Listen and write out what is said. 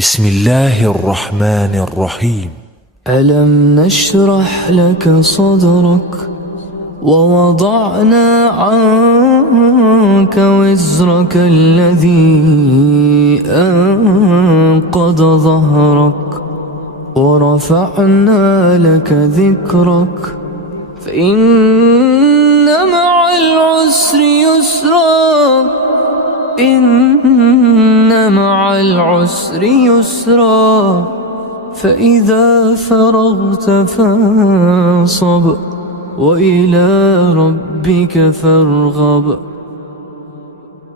بسم الله الرحمن الرحيم. ألم نشرح لك صدرك ووضعنا عنك وزرك الذي أنقض ظهرك ورفعنا لك ذكرك فإن مع العسر يسرا إن مع العسر يسرا فإذا فرغت فانصب وإلى ربك فارغب.